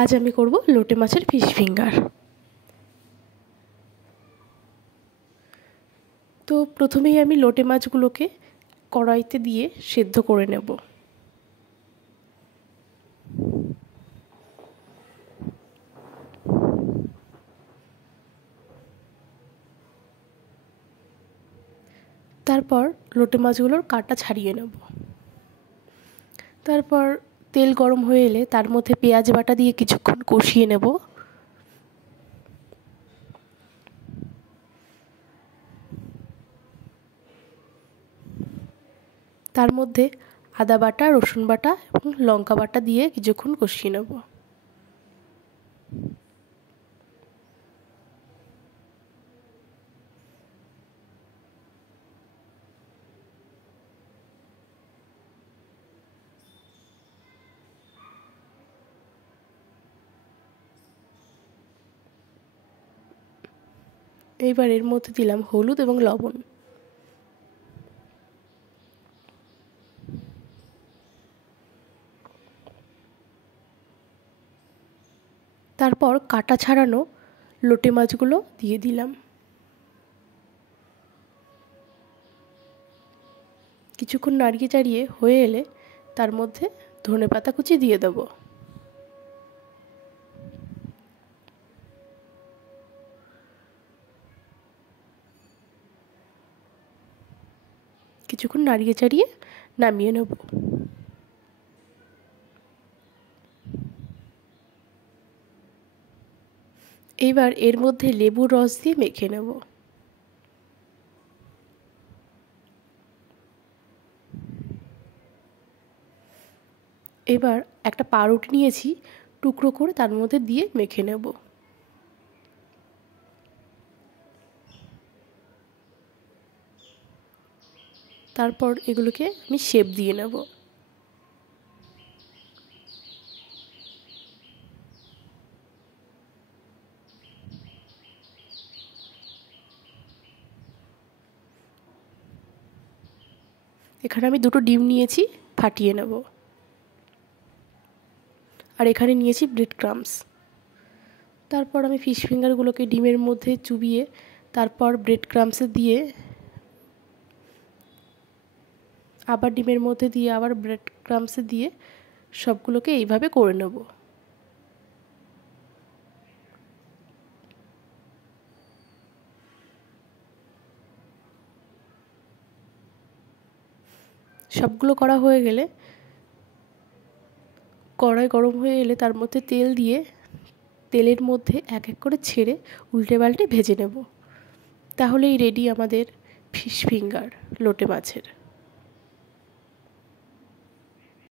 আজ আমি করব লোটে মাছের ফিশ ফিঙ্গার। তো প্রথমেই আমি লোটে মাছগুলোকে কড়াইতে দিয়ে সেদ্ধ করে নেব। তারপর লোটে মাছগুলোর কাঁটা ছাড়িয়ে নেব। তারপর তেল গরম হয়ে এলে তার মধ্যে পেঁয়াজ বাটা দিয়ে কিছুক্ষণ কষিয়ে নেব। তার মধ্যে আদা বাটা, রসুন বাটা এবং লঙ্কা বাটা দিয়ে কিছুক্ষণ কষিয়ে নেব। এইবার এর মধ্যে দিলাম হলুদ এবং লবণ। তারপর কাটা ছাড়ানো লোটে মাছগুলো দিয়ে দিলাম। কিছুক্ষণ নাড়িয়ে চাড়িয়ে হয়ে এলে তার মধ্যে ধনেপাতা কুচি দিয়ে দেব। কিছুক্ষণ নাড়িয়ে চাড়িয়ে নামিয়ে নেব। এইবার এর মধ্যে লেবুর রস দিয়ে মেখে নেব। এবার একটা পাউরুটি নিয়েছি, টুকরো করে তার মধ্যে দিয়ে মেখে নেব। তারপর এগুলোকে আমি শেপ দিয়ে নেব। এখানে আমি দুটো ডিম নিয়েছি, ফাটিয়ে নেব। আর এখানে নিয়েছি ব্রেড ক্রাম্বস। তারপর আমি ফিশ ফিঙ্গারগুলোকে ডিমের মধ্যে চুবিয়ে তারপর ব্রেড ক্রাম্বসে দিয়ে আবার ডিমের মধ্যে দিয়ে আবার ব্রেড ক্রাম্বসে দিয়ে সবগুলোকে এইভাবে করে নেব। সবগুলো করা হয়ে গেলে কড়াই গরম হয়ে এলে তার মধ্যে তেল দিয়ে তেলের মধ্যে এক এক করে ছেড়ে উল্টে পাল্টে ভেজে নেব। তাহলেই রেডি আমাদের ফিশ ফিঙ্গার লোটে মাছের।